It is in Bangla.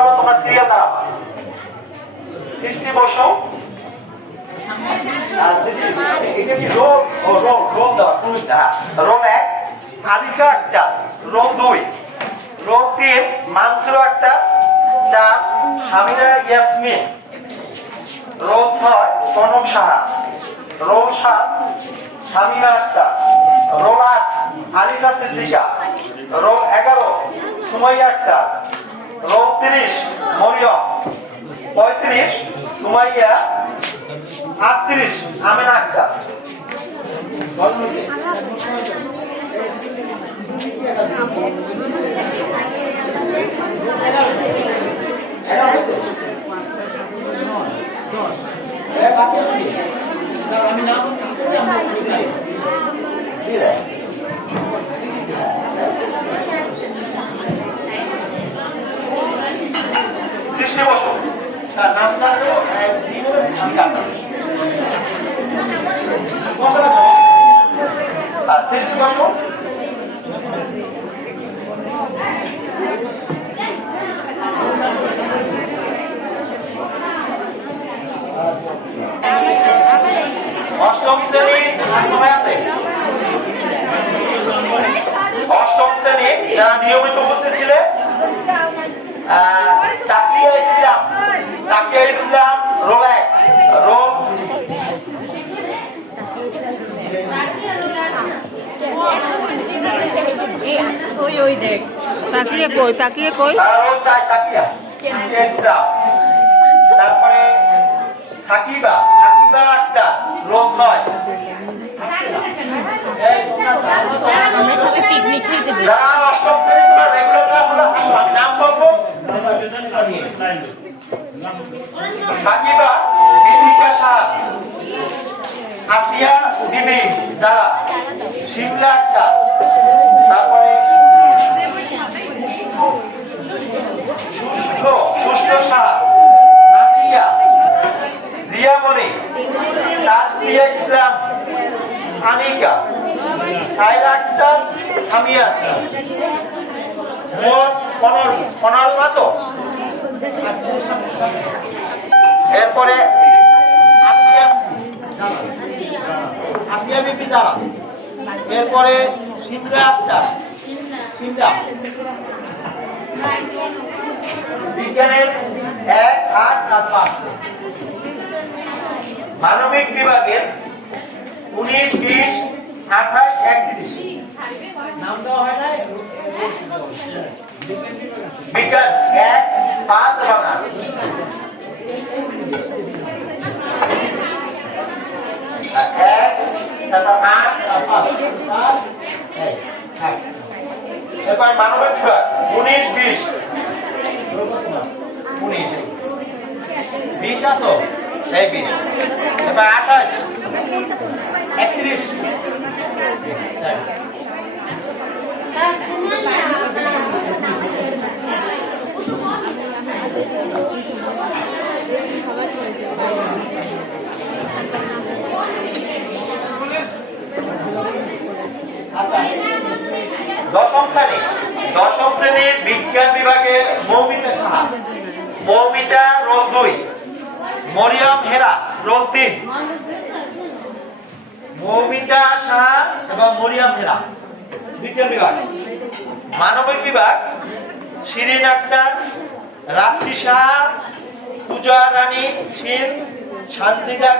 তোমরা সিরিয়াল দ্বারা সৃষ্টি বসো। এটা কি রোল রোল এক, আলিফা একটা, রোল দুই, রোল তিন, মানসুর একটা, চার, হামিদা ইয়াসমিন, রোল ছয়, সনম সাহা, রোল সাত, শামিমা একটা, রোল আট, আলিফা সিদ্দিকা, রোল 11, সুমাইয়া একটা, রোল 30, মরিয়ম, 35, সুমাইয়া, 38, আমেনা আক্তার। আমি নাম সৃষ্টি বসো। নামটা সৃষ্টি বসো। অষ্টম শ্রেণী সময় আছে। অষ্টম শ্রেণী যারা নিয়মিত উপস্থিত ছিলেন, তাকিয়া ইসলাম রোল এক, রোল তাকিয়ে কই রোল চাই, তাকিয়া ইসলাম। তারপরে সাকিবা একটা, রোল ছয়। যারা অষ্টম শ্রেণী রেগুলার ক্লাস হলো, আমি নাম বলবো। সাকিবা, দীপিকা শাহ, আসিয়া বিবি, যারা শিমলা একটা, তারপরে সুষ্ঠ শাহ, নাদিয়া, রিয়ামণি, তাসমিয়া ইসলাম, আনিকা, সাইরা আক্তার, সামিয়া আক্তার। মোট 15 মাত্র। এরপরে আসিয়া বিবি যারা, এরপরে সিমলা আক্তার, সিমলা। বিজ্ঞানের 1, 8 আর 5। মানবিক বিভাগের 19, 20, 28, 31 নাম দেওয়া হয় না। বিজ্ঞান 1, 5 এবং 8। এরপর মানবিক বিভাগ 19, 20, 20 আসো, এই 20। এরপর 28, 31। দশম শ্রেণীর বিজ্ঞান বিভাগের মৌমিতা সাহা, মৌমিতা রোল 2, মরিয়ম হেরা রোল 3। মৌমিতা সাহা এবং মরিয়ম হেরা বিজ্ঞান বিভাগ। মানবিক বিভাগ শিরিন আক্তার, রাত্রি সাহা, পূজা রানী, শিন, শান্তিদা।